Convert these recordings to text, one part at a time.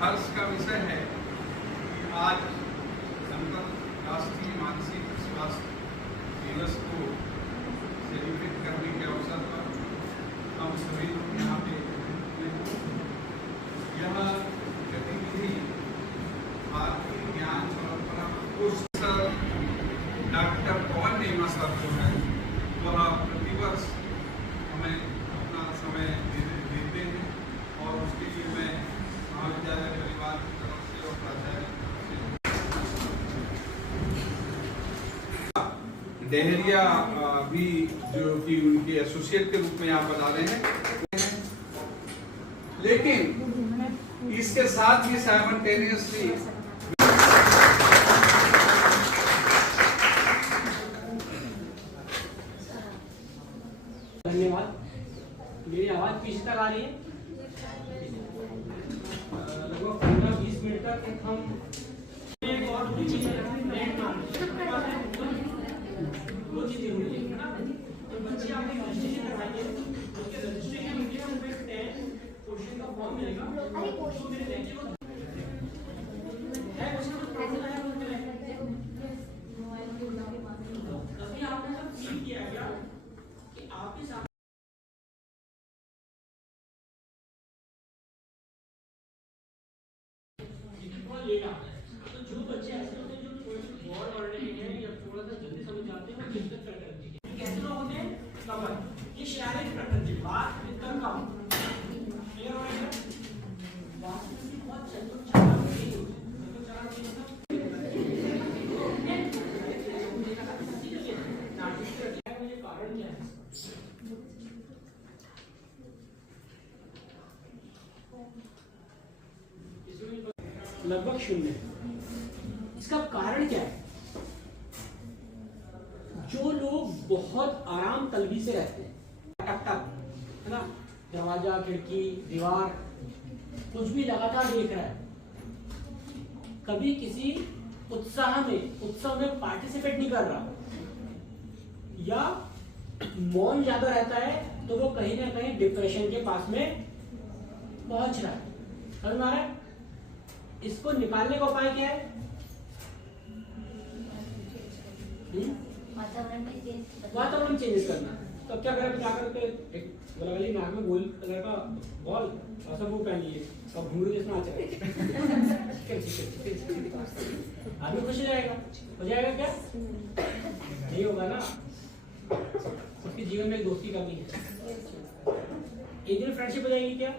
हर्ष का विषय है कि आज अंतरराष्ट्रीय मानसिक स्वास्थ्य दिवस को सेलिब्रेट करने के अवसर पर हम सभी लोग यहाँ पे यह गतिविधि भारतीय ज्ञान परंपरा पुस्तक डॉक्टर पवन नेमा सर जो है वह प्रतिवर्ष हमें अपना समय देते हैं और उसके लिए मैं महाविद्यालय परिवार की तरफ से और प्राचार्य डेहरिया भी जो कि उनके एसोसिएट के रूप में यहाँ बता रहे हैं, लेकिन इसके साथ ही साइमल्टेनियसली धन्यवाद। मेरी आवाज पीछे तक आ रही है। लगभग 15-20 मिनट तक हम एक और दो चीजें होंगी है ना। तो बच्चे आपके रजिस्ट्रेशन करवाएंगे, उसके रजिस्ट्रेशन के लिए हमें 10 क्वेश्चन का फॉर्म मिलेगा। तो मेरे लेके वो है क्वेश्चन अभी आपने सब सीख किया क्या कि आपके साथ लेगा। तो जो बच्चे ऐसे होते हैं जो थोड़े से बहुत ऑर्डिनरी हैं या थोड़ा सा जल्दी समझ जाते हैं वो डिस्कस कर करते हैं। कैसे लोग होते हैं कमर ये शारीरिक प्रकृति बात इतना कम क्लियर हो रहा है। बात में बहुत चंचल चाल नहीं होती चंचल चाल नहीं होता मुझे कारण क्या है लगभग 0। इसका कारण क्या है? जो लोग बहुत आराम तलबी से रहते हैं, टक टक है ना, दरवाजा खिड़की दीवार कुछ भी लगातार देख रहा है, कभी किसी उत्सव में पार्टिसिपेट नहीं कर रहा या मौन ज्यादा रहता है, तो वो कहीं ना कहीं डिप्रेशन के पास में पहुंच रहा है। समझ में आ रहा है? इसको निकालने का उपाय क्या है? वातावरण चेंज करना। तो क्या करें? क्या करते एक वाली नाक में गोल कलर का बॉल और सब वो पहनिए और घूंघरू जैसा नाच रहे आदमी खुश हो जाएगा क्या? नहीं होगा ना। उसके जीवन में दोस्ती कमी है। एक दिन फ्रेंडशिप हो जाएगी क्या?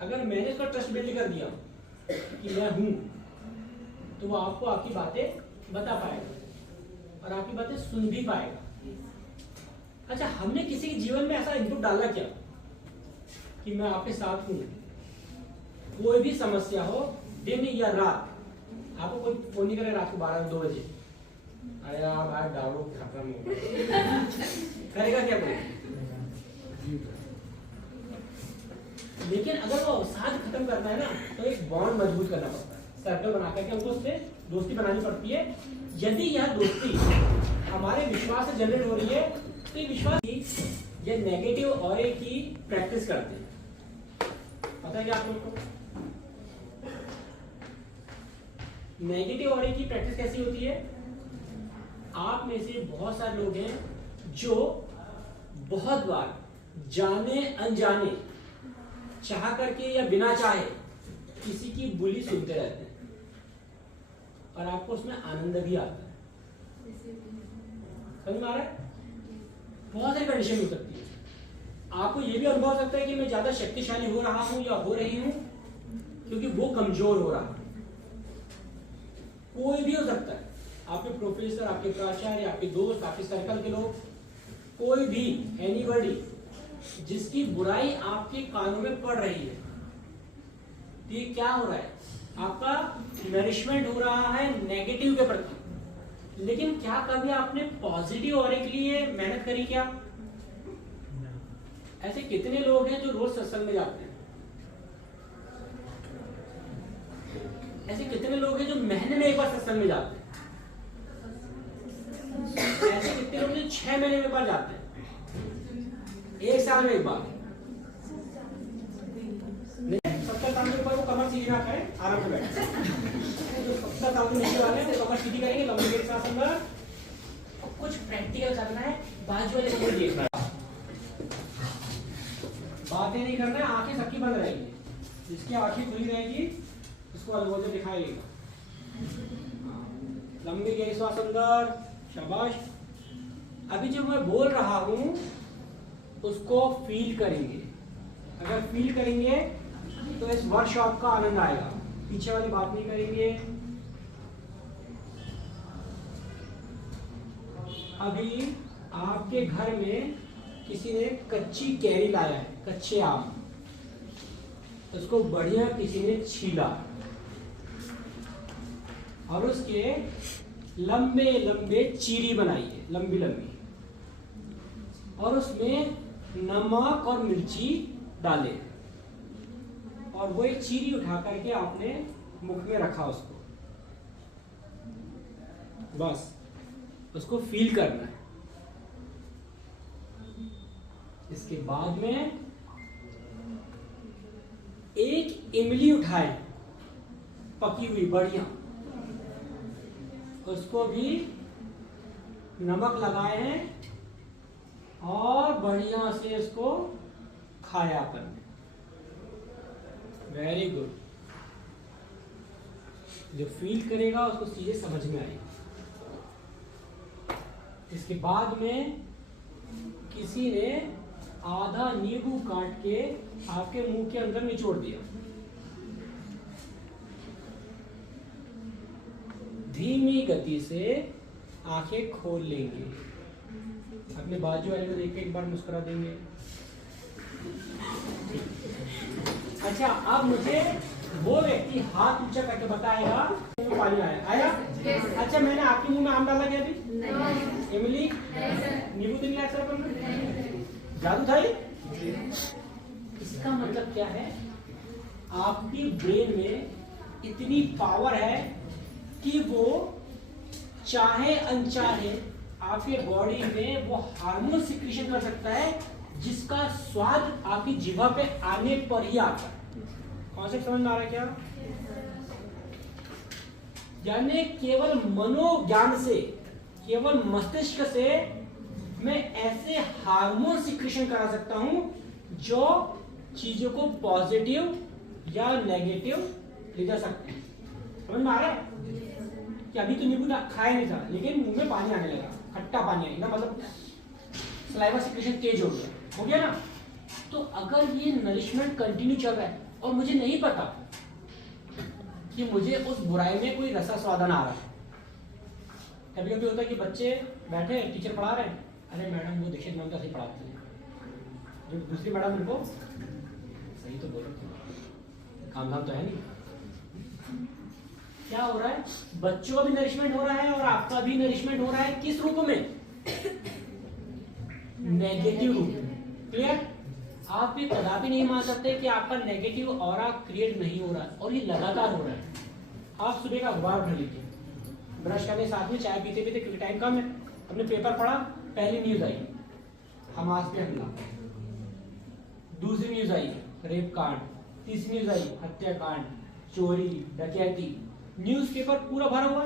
अगर मैंने इसका ट्रस्ट बिल्ड कर दिया कि मैं हूं, तो वो आपको आपकी बातें बता पाएगा और आपकी बातें सुन भी पाएगा। अच्छा, हमने किसी के जीवन में ऐसा इनपुट डाला क्या कि मैं आपके साथ हूं, कोई भी समस्या हो दिन या रात, आपको कोई फोन नहीं करे रात को 12-2 बजे, अरे आप आज डालो खत्म हो करेगा क्या कोई? लेकिन अगर वो साथ खत्म करना है ना, तो एक बॉन्ड मजबूत करना पड़ता है, सर्कल बना करके हमको उससे दोस्ती बनानी पड़ती है। यदि यह दोस्ती हमारे विश्वास से जनरेट हो रही है, तो ये विश्वास ये नेगेटिव ऑरे की प्रैक्टिस करते हैं। पता है क्या आप लोग को? नेगेटिव ऑरे की प्रैक्टिस कैसी होती है? आप में से बहुत सारे लोग हैं जो बहुत बार जाने अनजाने, चाह करके या बिना चाहे किसी की बुली सुनते रहते हैं और आपको उसमें आनंद भी आता है। समझ में आ रहा है? बहुत सारी कंडीशन हो सकती है। आपको यह भी अनुभव हो सकता है कि मैं ज्यादा शक्तिशाली हो रहा हूं या हो रही हूं क्योंकि वो कमजोर हो रहा है। कोई भी हो सकता है, आपके प्रोफेसर, आपके प्राचार्य, आपके दोस्त, आपके सर्कल के लोग, कोई भी, एनीबॉडी जिसकी बुराई आपके कानों में पड़ रही है। ये क्या हो रहा है? आपका नरिशमेंट हो रहा है नेगेटिव के प्रति। लेकिन क्या कभी आपने पॉजिटिव ऑरे के लिए मेहनत करी क्या? ऐसे कितने लोग हैं जो रोज सत्संग में जाते हैं? ऐसे कितने लोग हैं जो महीने में एक बार सत्संग में जाते हैं? ऐसे कितने लोग हैं 6 महीने में एक बार जाते हैं? एक साल में एक बार। 70 साल के ऊपर वो कमर सीधी ना करें, आराम से बैठे। जो 70 साल के नीचे वाले हैं वो कमर सीधी करेंगे, लंबे गहरे सांस अंदर। कुछ प्रैक्टिकल करना है, बाजू वाले को देखना है, बातें नहीं करना है, आंखें सबकी बंद रहेगी। जिसकी आंखें खुली रहेगी उसको अनुभव दिखाएगा। लंबी गहरी सांस अंदर, शाबाश। अभी जो मैं बोल रहा हूं उसको फील करेंगे। अगर फील करेंगे तो इस वर्कशॉप का आनंद आएगा। पीछे वाली बात नहीं करेंगे। अभी आपके घर में किसी ने कच्ची कैरी लाया है, कच्चे आम, उसको बढ़िया किसी ने छीला और उसके लंबे लंबे चीरी बनाई है, लंबी लंबी, और उसमें नमक और मिर्ची डाले और वो एक चीरी उठा करके आपने मुख में रखा उसको। बस उसको फील करना है। इसके बाद में एक इमली उठाए, पकी हुई बढ़िया, उसको भी नमक लगाए हैं और बढ़िया से इसको खाया अपन। Very good. जो फील करेगा उसको सीधे समझ में आएगा। इसके बाद में किसी ने आधा नींबू काट के आपके मुंह के अंदर निचोड़ दिया। धीमी गति से आंखें खोल लेंगे, अपने बाजू वाले को देख के एक बार मुस्कुरा देंगे। अच्छा, अब मुझे वो व्यक्ति हाथ ऊंचा करके बताएगा मुंह में पानी आया, आया? अच्छा, मैंने आपके मुंह में आम डाला क्या अभी? इमली, नींबू तो नहीं आया सर? जादू था ये? इसका मतलब क्या है? आपकी ब्रेन में इतनी पावर है कि वो चाहे अनचाहे आपके बॉडी में वो हार्मोन सिक्रीशन कर सकता है जिसका स्वाद आपकी जीवा पे आने पर ही आता है। कॉन्सेप्ट समझ में आ रहा है क्या? यानी केवल मनोज्ञान से, केवल मस्तिष्क से मैं ऐसे हार्मोन सिक्रीशन करा सकता हूं जो चीजों को पॉजिटिव या नेगेटिव ले जा सकते हैं। समझ में आ रहा है कि अभी तो नींबू खाया नहीं था लेकिन मुंह में पानी आने लगा, खट्टा पानी आएगा, मतलब सलाइवा सिक्रीशन तेज हो गया ना? तो अगर ये नरिशमेंट कंटिन्यू चल रहा है और मुझे नहीं पता कि मुझे उस बुराई में कोई रसा स्वादन आ रहा है। कभी कभी होता है कि बच्चे बैठे, टीचर पढ़ा रहे हैं, अरे मैडम वो दीक्षित मैम तो सही पढ़ाते हैं, जो दूसरी मैडम उनको सही तो बोलो, काम धाम तो है नहीं। क्या हो रहा है? बच्चों का भी नरिशमेंट हो रहा है और आपका भी नरिशमेंट हो रहा है। किस रूप में? नेगेटिव रूप में। क्लियर? आप भी कदापि नहीं मान सकते कि आपका नेगेटिव ऑरा क्रिएट नहीं हो रहा है, और ये लगातार हो रहा है। आप सुबह का अखबार उठा लीजिए, ब्रश करने साथ में चाय पीते पीते, क्योंकि टाइम कम है, हमने पेपर पढ़ा, पहली न्यूज आई हमास पे हमला, दूसरी न्यूज आई रेप कांड, तीसरी न्यूज आई हत्याकांड, चोरी, डकैती। न्यूज़पेपर पूरा भरा हुआ,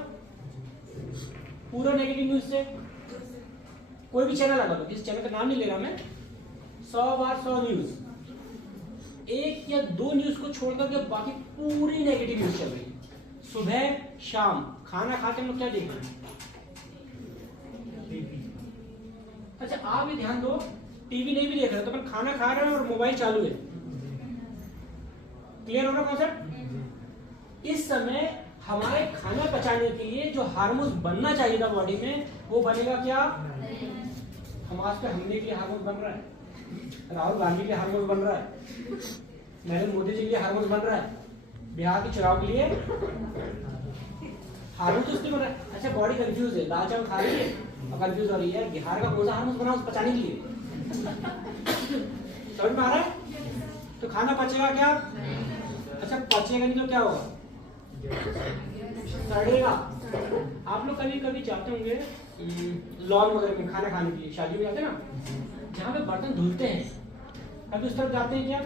पूरा नेगेटिव न्यूज से। कोई भी चैनल लगा लो, जिस चैनल का नाम नहीं ले रहा मैं, 100 बार 100 न्यूज, एक या दो न्यूज को छोड़कर के बाकी पूरी नेगेटिव न्यूज चल रही है। सुबह शाम खाना खाते हम लोग क्या देख रहे हैं? अच्छा, आप भी ध्यान दो, टीवी नहीं भी देख रहे तो अपन खाना खा रहे हैं और मोबाइल चालू है। क्लियर हो रहा कॉन्सेप्ट? इस समय हमारे खाना पचाने के लिए जो हार्मोन बनना चाहिए था बॉडी में, वो बनेगा क्या? हमारे पे हमले के लिए हार्मोन बन रहा है, राहुल गांधी के लिए हार्मोन बन रहा है, नरेंद्र मोदी जी के लिए हार्मोन बन रहा है, बिहार के चुनाव के लिए हार्मोन तो उसके बन रहा है। अच्छा, बॉडी कंफ्यूज है, दाल चावल खा रही है और कंफ्यूज हो रही है, बिहार का कौन सा हार्मोन बना उस पचाने के लिए? समझ में आ रहा है? तो खाना पचेगा क्या? अच्छा, पचेगा नहीं तो क्या होगा? सड़ेगा। आप लोग कभी कभी जाते होंगे लॉन वगैरह में खाना खाने के लिए, शादी में जाते हैं ना, जहाँ पे बर्तन धुलते हैं कभी उस तरफ जाते हैं क्या?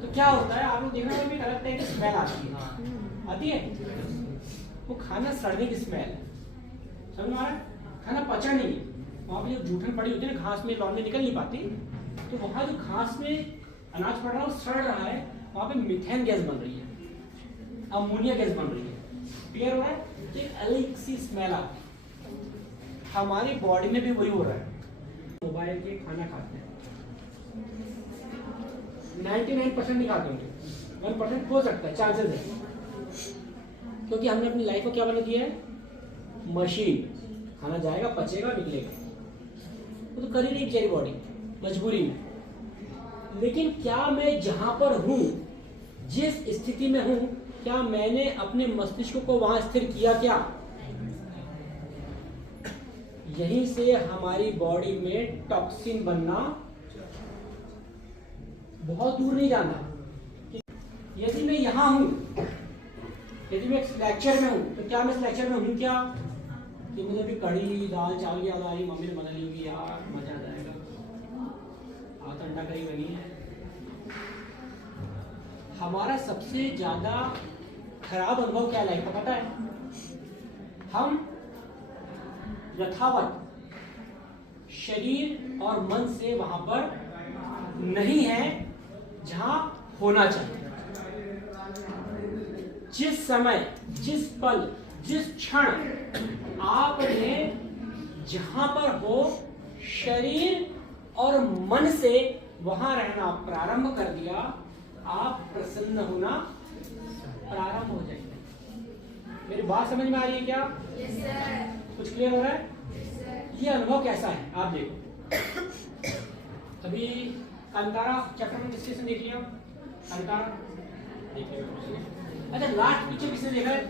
तो क्या होता है, आप लोग देखना एक अलग टाइप की स्मेल आती है वो खाना सड़ने की स्मेल है, समझ में आ रहा है? खाना पचा नहीं, वहाँ पे जो जूठन पड़ी होती है ना, घास में लौंड में निकल नहीं पाती, तो वहाँ जो घास में अनाज पड़ रहा है वो सड़ रहा है, वहाँ पे मीथेन गैस बन रही है, अमोनिया गैस बन रही है, क्लियर हो रहा है? तो एक अलग सी स्मेल आती है। हमारी बॉडी में भी वही हो रहा है। मोबाइल के खाना खाते हैं 99% नहीं खाते होंगे, 1% हो सकता है, चांसेस है, क्योंकि हमने अपनी लाइफ को क्या बना दिया है? मशीन। खाना जाएगा, पचेगा, निकलेगा, वो तो कर ही नहीं बेचारी बॉडी, मजबूरी में। लेकिन क्या मैं जहां पर हूं, जिस स्थिति में हूं, क्या मैंने अपने मस्तिष्क को वहां स्थिर किया क्या? यहीं से हमारी बॉडी में टॉक्सिन बनना बहुत दूर नहीं जाना। यदि मैं यहां हूं, यदि मैं लेक्चर में हूं, तो क्या मैं इस लेक्चर में हूं क्या? कि मुझे भी कढ़ी दाल चावल याद आ रही, मम्मी ने बना ली होगी, यार मजा आ जाएगा, आज अंडा करी बनी है। हमारा सबसे ज्यादा खराब अनुभव क्या लाइफ का पता है? हम यथावत शरीर और मन से वहां पर नहीं है जहां होना चाहिए। जिस समय, जिस पल, जिस क्षण आपने जहां पर हो शरीर और मन से वहां रहना प्रारंभ कर दिया, आप प्रसन्न होना प्रारंभ हो जाएंगे। मेरी बात समझ में आ रही है क्या? yes, sir. कुछ क्लियर हो रहा है? yes, ये अनुभव कैसा है आप देखो। अभी कांतारा चैप्टर में किसके देख लिया? कांतारा देख लिया। अच्छा, लास्ट पिक्चर किसने देखा है?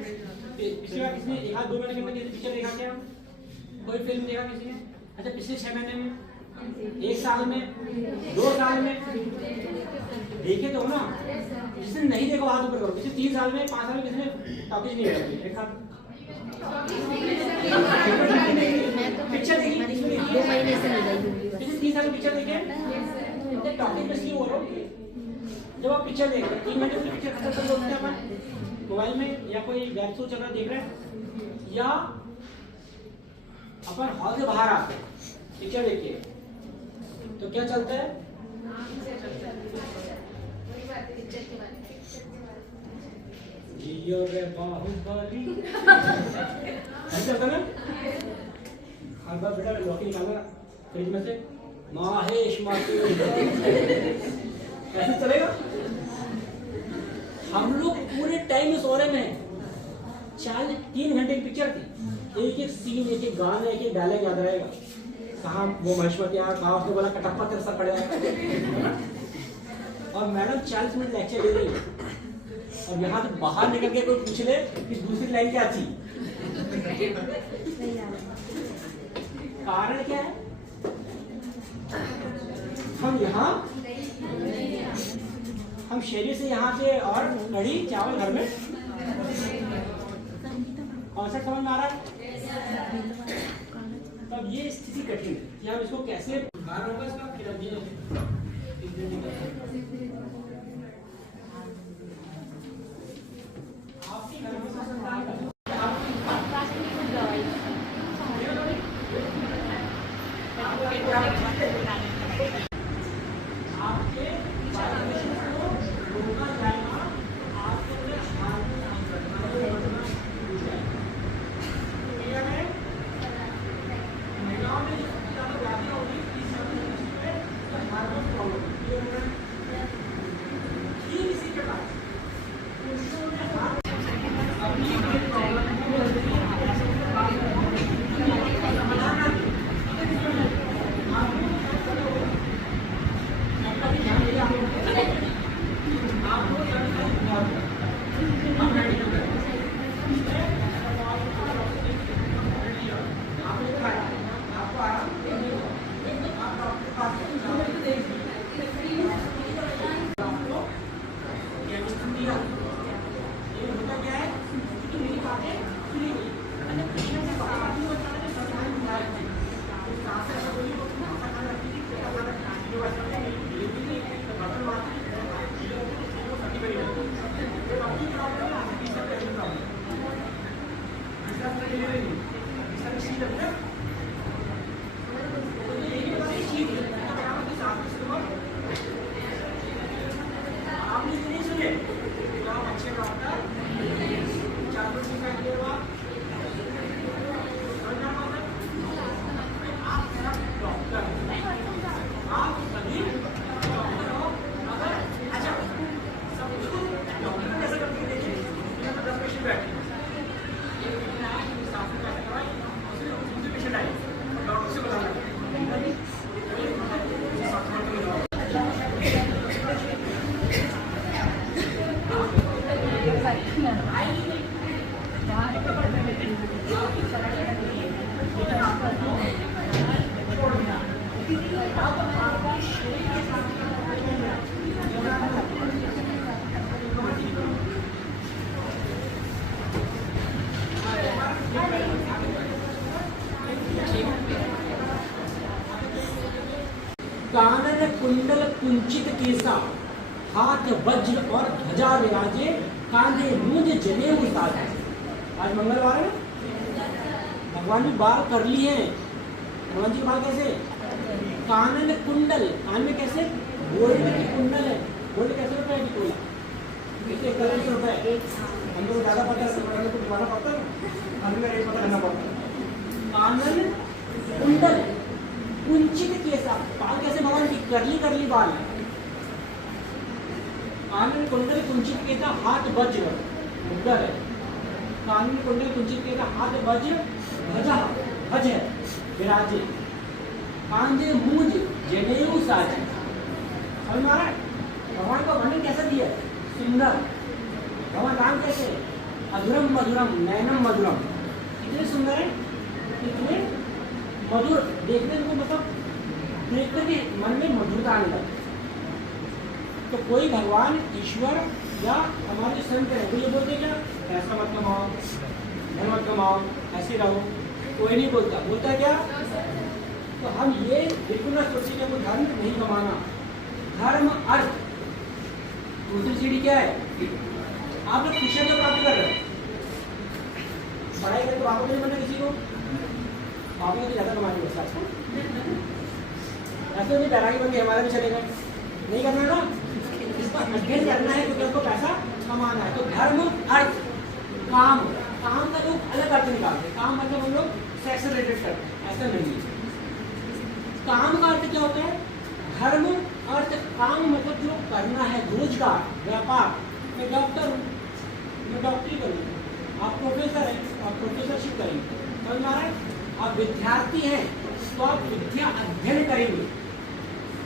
पिछली बार किसने एक हाथ 2 महीने के अंदर पिक्चर देखा क्या? कोई फिल्म देखा किसी ने? अच्छा, पिछले 6 महीने में, 1 साल में, 2 साल में देखे तो ना? जिसने नहीं देखा हाथ ऊपर करो। पिछले 3 साल में, 5 साल में किसने टॉकीज नहीं देखा? एक हाथ पिक्चर देखी? 2 महीने से नहीं देखी। पिछले 3 साल में पिक्चर देखे? टॉकीज में इसलिए बोलो, जब आप पिक्चर देख रहे हैं 3 महीने में पिक्चर खत्म कर सकते हैं अपन मोबाइल में, या कोई वेब शो चल रहा देख रहे हैं, या अपन हॉल से बाहर आते हैं पिक्चर देखिए, तो क्या चलता है? बाहुबली चलता ना? हर बार बेटा लॉकी निकालना फ्रिज में से, माहेश मातू ऐसे चलेगा। हम लोग पूरे टाइम उस ओरे में 3 घंटे की पिक्चर थी, एक एक सीन, एक एक गाना, एक एक डायलॉग याद रहेगा। कहाँ वो महेश्वती यार, कहाँ उसने बोला कटप्पा तेरे सर पड़ जाएगा, और मैडम 40 मिनट लेक्चर दे रही है, और यहाँ से बाहर निकल के कोई पूछ ले कि दूसरी लाइन क्या थी? कारण क्या है? हम शरीर से यहाँ से, और कढ़ी चावल घर में, कॉन्सेप्ट समझ में आ रहा है? तब ये स्थिति कठिन है कि हम इसको कैसे सुधार होगा इसका। आपके घर में अब आपका शरीर के साथ कानन कुंडल कुंचित केसा, हाथ वज्र और ध्वजा विराजे, कांधे मूंज जनेऊ साजे। आज मंगलवार है, भगवान ने बाल कर ली है। भगवान जी के बाल कैसे? कानन कुंडल, कान में कैसे? गोल्ड की कुंडल है। गोल्ड कैसे रुपए की कोला? कितने करोड़ रुपए? हम लोग ज्यादा पता है, कुछ बड़ा पता है, हमें का रेट पता करना पड़ता है। कानन कुंडल कुंचित केसा, बाल कैसे भगवान की? करली करली बाल है। कानन कुंडल कुंचित केसा, हाथ वज्र मुद्गर है। कानन कुंडल कुंचित केसा, हाथ वज्र ध्वजा ध्वज है विराजे, कांधे मूंज जनेऊ साजे। समझ में आ रहा है? भगवान का वर्णन कैसा दिया है? सुंदर। भगवान राम कैसे? अधुरम मधुरम नयनम मधुरम। कितने सुंदर है, कितने मधुर। देखने को मतलब देखने के मन में मधुरता आने लगती। तो कोई भगवान ईश्वर या हमारे संत है वो ये बोलते क्या? ऐसा मत कमाओ, धन मत कमाओ, ऐसे रहो। कोई नहीं बोलता। बोलता क्या? तो हम ये बिल्कुल ना सोचिए कि धर्म नहीं कमाना। धर्म अर्थ दूसरी सीढ़ी क्या है? आप लोग शिक्षा को प्राप्त कर रहे हैं, पढ़ाई करके बाबा नहीं बनना किसी को। बाबा को ज्यादा कमाने को आपको ऐसे नहीं बैरागी बन के हमारा भी चलेगा, नहीं करना ना। इसका अध्ययन करना है क्योंकि हमको पैसा कमाना है। तो धर्म अर्थ काम, काम का लोग अलग अर्थ निकालते हैं। काम मतलब हम लोग सेक्स रिलेटेड करते हैं, ऐसा नहीं है। काम का अर्थ क्या होता है? धर्म अर्थ काम मतलब जो करना है, रोजगार, व्यापार। मैं डॉक्टर हूँ, मैं डॉक्टरी करूँगा। आप प्रोफेसर हैं, आप प्रोफेसरशिप करेंगे। समझ में आ रहा है? आप विद्यार्थी हैं तो आप विद्या अध्ययन करेंगे।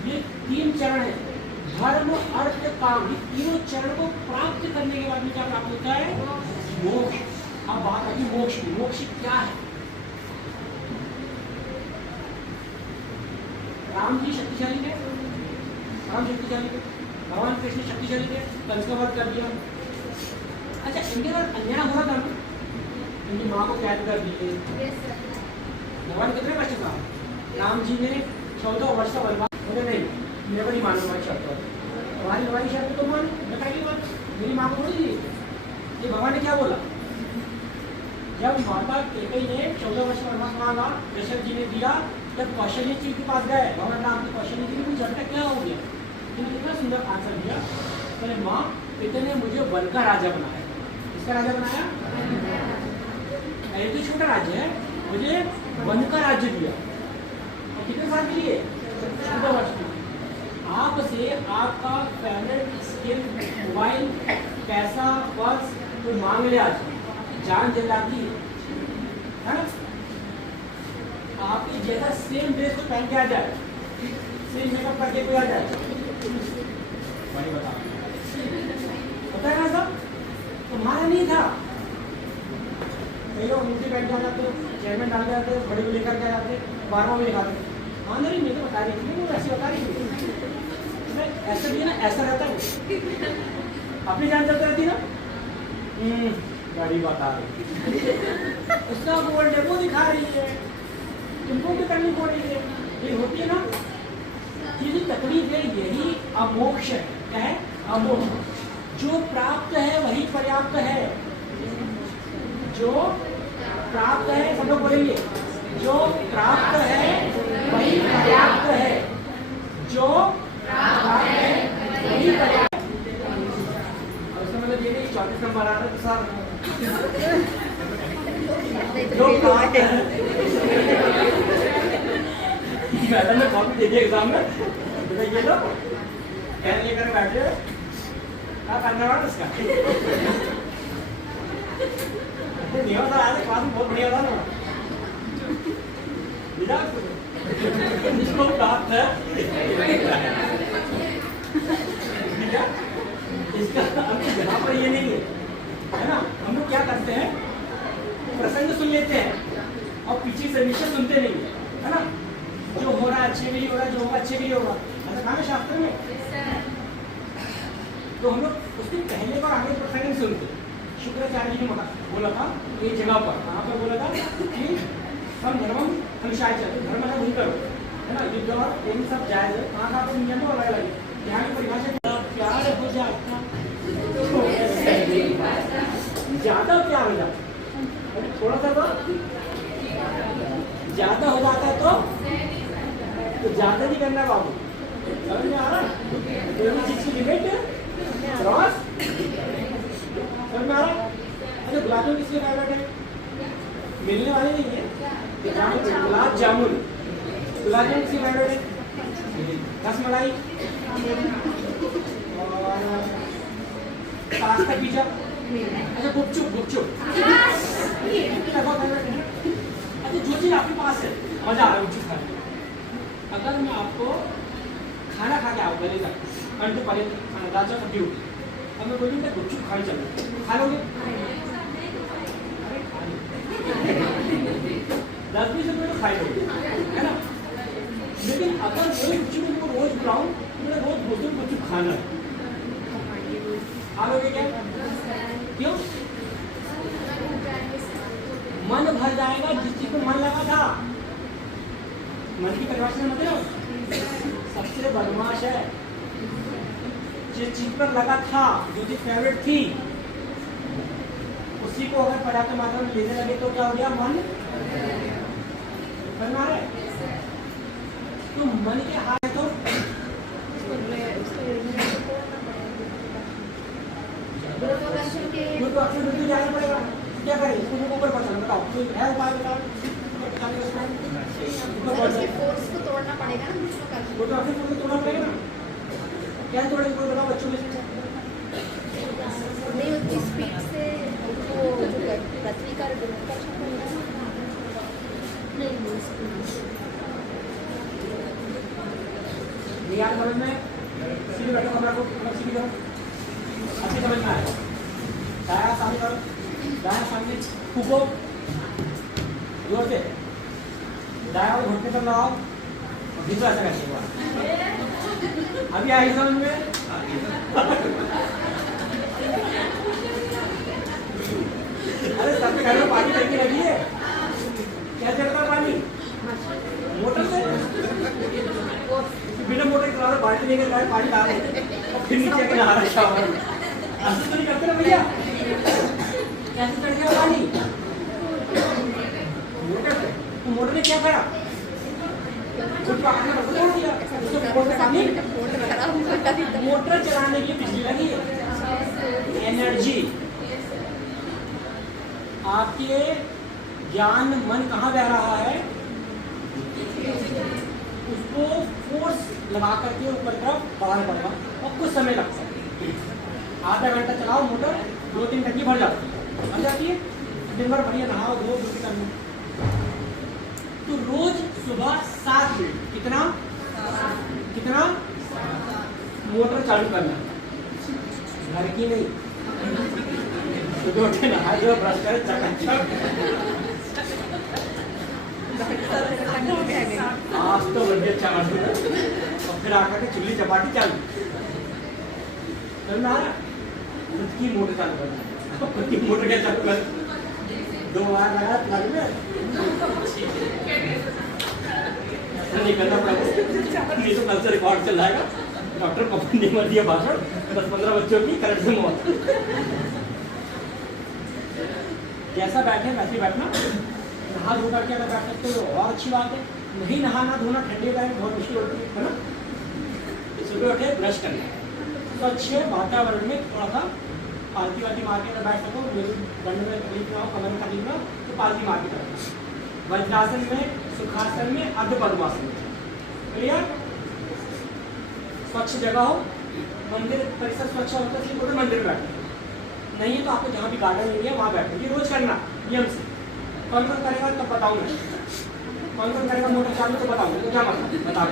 ये 3 चरण है, धर्म अर्थ काम। ये तीनों चरण को प्राप्त करने के बाद में क्या प्राप्त होता है? मोक्ष। अब बात आती है मोक्ष की। मोक्ष क्या है? राम जी शक्तिशाली थे, राम शक्तिशाली थे, भगवान कृष्ण शक्तिशाली थे, कंस का वध कर दिया। अच्छा, इनके साथ अन्याय हुआ था, इनकी माँ को कैद कर दिए। भगवान कितने बच्चे था? राम जी ने 14 वर्ष का वनवास। बोले नहीं, मेरे को नहीं मालूम हमारी शर्त। हमारी हमारी शर्त तो मान बताइए बात, मेरी माँ को बोली थी। ये भगवान ने क्या बोला? जब माता कैकेयी ने 14 वर्ष का वनवास मांगा, दशरथ जी ने दिया, जब कौशल्य जी के पास गए, भगवान राम की कौशल्य जी ने पूछा बेटा क्या हो गया? इन्होंने कितना सुंदर आंसर दिया। बोले माँ, पिता ने मुझे वन का राजा बनाया। किसका राजा बनाया? ये तो छोटा राज्य है, मुझे वन का राज्य दिया। और कितने साल के लिए? 14 वर्ष के लिए। आपसे आपका फेवरेट स्किल, मोबाइल, पैसा, पर्स कोई मांग ले, आज जान जलाती है ना? आपके जैसा सेम ड्रेस को पहन के आ जाए, सेम मेकअप करके कोई आ जाए, बड़ी बता पता है ना सब? तुम्हारा नहीं था। कई लोग नीचे बैठ जाते, चेयरमैन डाल जाते, बड़े को लेकर के जाते, 12वां में दिखाते। हाँ नहीं, मैं तो बता रही थी, वो ऐसे बता रही थी। ऐसा भी है ना, ऐसा रहता है, अपनी जान चलती रहती ना। बड़ी बता रही उसका गोल्ड है वो दिखा रही है, तुमको भी करनी पड़ रही है। ये होती है ना, ये जो तकलीफ है यही अमोक्ष है। क्या है? अमोक्ष। जो प्राप्त है वही पर्याप्त है। जो प्राप्त है, सब लोग बोलेंगे, जो प्राप्त है वही पर्याप्त है। जो प्राप्त है वही पर्याप्त है। और इसका मतलब ये नहीं 24 नंबर आ रहा है तो सर जो प्राप्त है मैडम ने कॉपी दे दिया एग्जाम में, ये लो पेन लेकर बैठे, क्या करना है इसका? नहीं होता है, क्लास में बहुत बढ़िया था ना। इसको प्राप्त है, इसका यहाँ पर ये नहीं है ना। हम लोग क्या करते हैं, प्रसंग सुन लेते हैं और पीछे से नीचे सुनते नहीं है ना। जो हो रहा है अच्छे के लिए होगा, जो होगा अच्छे के लिए होगा, ऐसा कहा ना शास्त्र में। तो हम लोग उसके पहले बार आगे प्रसंग सुनते, शुक्राचार्य जी ने बोला था एक जगह पर, वहाँ पर बोला था कि हम धर्मम हमेशा चलते, धर्म अलग नहीं करो, है ना, युद्ध और प्रेम सब जायज है, वहाँ का आपको नियम अलग अलग है। यहाँ की परिभाषा प्यार हो जाता ज्यादा प्यार हो जाता, थोड़ा सा तो ज्यादा हो जाता है तो ज्यादा नहीं करना बाबू, समझ में आ रहा है? दोनों चीज की लिमिट क्रॉस समझ में आ रहा है? अच्छा गुलाब जामुन किसके फेवरेट है? मिलने वाले नहीं है, गुलाब जामुन, गुलाब जामुन किसकी फेवरेट है? रसमलाई और पास्ता पिज्जा, अच्छा गुपचुप गुपचुप, अच्छा जो चीज आपके पास है मजा आ रहा है गुपचुप खाने में। अगर मैं आपको खाना खा के आओ गले तक घंटे पहले खाना दाल चावल सब्जी रोटी, अब मैं बोलूँ गुपचुप खाने चलो, खा लोगे? अरे खा लो 10-20 रुपये तो खा लोगे, है ना? लेकिन अगर रोज गुपचुप को रोज बुलाऊं तो मेरा रोज भोजन गुपचुप खाना है, खा लोगे क्या? क्यों? मन भर जाएगा जिस चीज को मन लगा था। मन की परिभाषा मतलब सबसे बदमाश है, जिस चीज पर लगा था, जो चीज फेवरेट थी, उसी को अगर पर्याप्त मात्रा में लेने लगे तो क्या हो गया? मन बना रहे। तो मन के हाथ तो जाना पड़ेगा, क्या करें? इसको ऊपर पहुंचाना, बताओ कोई है उपाय? बताओ फोर्स को तोड़ना पड़ेगा ना, वो तो आपसे फोर्स तोड़ना पड़ेगा ना, क्या तोड़ेंगे? कोई बताओ बच्चों में नहीं, उसकी स्पीड से वो जो पृथ्वी का नहीं यार समझ में, सीधे बैठो, कमरा को सीधी करो, अच्छी समझ में आएगा। दाया सामने करो, दाया सामने फूको जोर से, दाया और घुटने पर लगाओ और भीतर ऐसा करके अभी आई समझ में? अरे सबके घर में पानी टंकी लगी है, क्या चलता है पानी? मोटर से, बिना मोटर चला रहे बाल्टी लेकर जाए पानी डाल और फिर नीचे के नहा रहा शावर में, ऐसे तो नहीं करते ना भैया? कैसे चढ़ गया पानी? मोटर से। तो मोटर ने क्या करा? मोटर चलाने की बिजली लगी है, एनर्जी। आपके ज्ञान मन कहाँ बह रहा है? उसको फोर्स लगा करके ऊपर तरफ बढ़ाना पड़ेगा और कुछ समय लगता है। आधा घंटा चलाओ मोटर, 2-3 घंटे भर जाती है, दिन भर बढ़िया नहाओ धो ड्यूटी करनी। तो रोज सुबह 7 मिनट कितना मोटर चालू करना, घर की नहीं, तो नहाए जो ब्रश करे चकाचक, आज तो बढ़िया चालू और फिर आकर के चुल्ली चपाटी चालू करना, खुद की मोटर चालू करना। खुद की मोटर क्या चालू कर? 2 बार लगा नहीं करना पड़ेगा, नहीं तो कल से रिकॉर्ड चल जाएगा। डॉक्टर पप्पू ने मर दिया भाषण, 10-15 बच्चों की करंट से मौत। जैसा बैठे वैसे बैठना, नहा धो करके अगर बैठ सकते हो और अच्छी बात है, नहीं नहाना धोना ठंडे टाइम बहुत मुश्किल होती है ना? सुबह उठे ब्रश करना, स्वच्छ वातावरण में थोड़ा सा पालती वालती मार के बैठ सको, दंड में तकलीफ ना हो, कमर में तकलीफ ना हो तो पालती मार के करना। वज्रासन में, सुखासन में, अर्ध पद्मासन में, क्लियर? स्वच्छ जगह हो, मंदिर परिसर स्वच्छ होता है तो मंदिर में बैठे, नहीं है तो आपको जहाँ भी गार्डन एरिया वहाँ बैठे। ये रोज करना नियम से। कौन कौन करेगा तब बताऊंगा, कौन कौन करेगा मोटर चालू तो बताऊंगा, तो क्या मतलब बताओ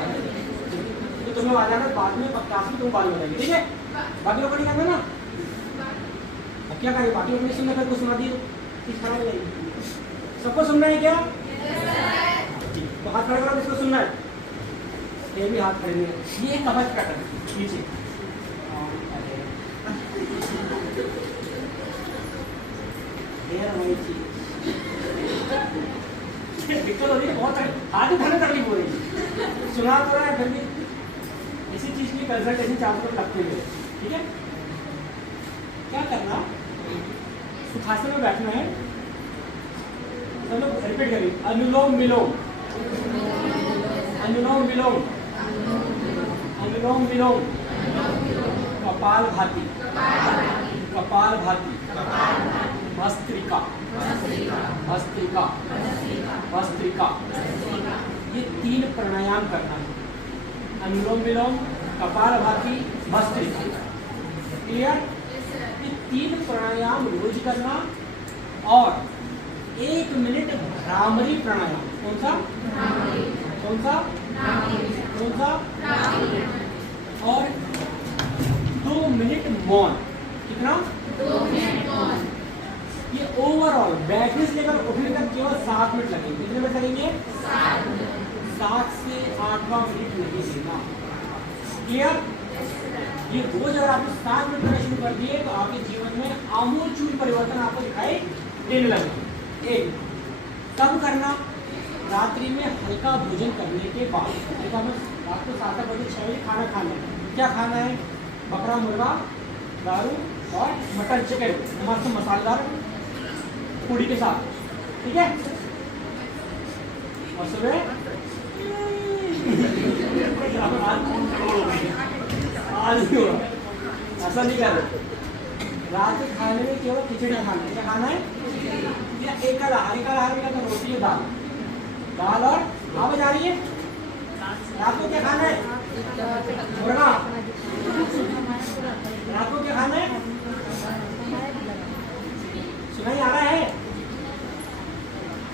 तो तुम्हें आ जाना बाद में, काफी तुम बाद में जाएंगे, ठीक है? बाकी लोग नहीं करना ना, अब क्या करेंगे? बाकी लोग नहीं सुनना, फिर कुछ सुना दिए चीज खराब हो जाएगी। सबको सुनना है क्या? तो हाथ खड़ा करो, किसको सुनना है? ये भी हाथ खड़े हुए हैं। ये कवच पैटर्न नीचे दिक्कत हो रही है बहुत, हाथ उठाने तकलीफ हो रही है, सुना तो रहा है फिर भी इसी चीज की कंसल्टेशन चारों तरफ रखते हुए, ठीक है। क्या करना, सुखासन में बैठना है, सब लोग रिपीट करिए, अनुलोम विलोम, अनुलोम विलोम, अनुलोम विलोम, कपाल भाती, कपाल भाती, भस्त्रिका, भस्त्रिका, भस्त्रिका, ये 3 प्राणायाम करना है, अनुलोम विलोम, कपाल भाती, भस्त्रिका, क्लियर। ये 3 प्राणायाम रोज करना और 1 मिनट भ्रामरी प्राणायाम, कौन सा, कौन सा, कौन सा, और 2 मिनट मौन, कितना, 2 मिनट मौन। ये ओवरऑल बैठने से लेकर उठने तक केवल 7 मिनट लगेंगे, कितने मिनट लगेंगे, 7 से 8वां मिनट नहीं लेना, क्लियर। ये रोज अगर आपने 7 मिनट करना शुरू कर दिए तो आपके जीवन में आमूलचूल परिवर्तन आपको दिखाई देने लगे। एक, कब करना, रात्रि में हल्का भोजन करने के बाद, रात को 7 बजे 6 बजे खाना खाना है। क्या खाना है, बकरा, मुर्गा, दारू और मटन चिकन, मस्त मसालेदार पूड़ी के साथ, ठीक है। और सुबह ऐसा नहीं कर रहे, रात के खाने में केवल खिचड़ी खाना है। क्या खाना है, या एकल आहार, एकल आहार में तो रोटी और दाल, दाल और आवाज आ रही है। रात को क्या खाना है, मुर्गा, रात को क्या खाना है, सुनाई आ रहा है,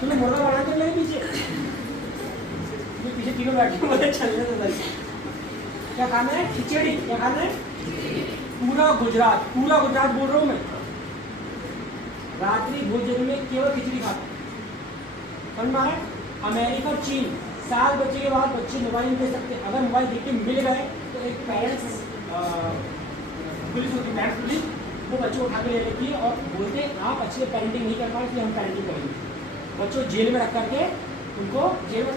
तुम्हें मुर्गा बना के मेरे पीछे, पीछे तीनों बैठे मुझे चलने तो सही। क्या खाना है, खिचड़ी, क्या खाना है, पूरा गुजरात, पूरा गुजरात बोल रहा हूँ मैं, रात्रि भोजन में केवल खिचड़ी खाता, समझ में आया। अमेरिका, चीन 7 बजे के बाद बच्चे मोबाइल नहीं दे सकते, अगर मोबाइल देख के मिल गए तो एक पेरेंट्स पुलिस होती है, पेरेंट्स पुलिस, वो बच्चों को उठा के ले लेती है और बोलते हैं आप अच्छे पेरेंटिंग नहीं कर पाए इसलिए हम पेरेंटिंग करेंगे। बच्चों जेल में रख करके, उनको जेल में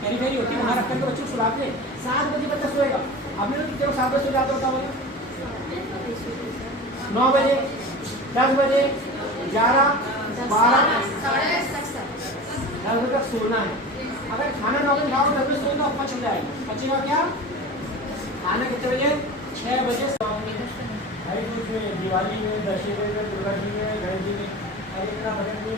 फेरी फेरी होती है, वहाँ रख करके बच्चों को सुलाते हैं। 7 बजे बच्चा सोएगा, आपने तो कितने 7 बजे सो जाता होता होगा, 9 बजे, 10 बजे, 11, 12, 10 बजे तक सोना है। अगर खाना 9 बजे खाओ, 10 बजे सोना पच हो जाएगा, पचेगा क्या, खाना कितने बजे, 6 बजे। भाई कुछ में दिवाली में, दशहरे में, दुर्गा जी में, गणेश जी में, अरे इतना बजट नहीं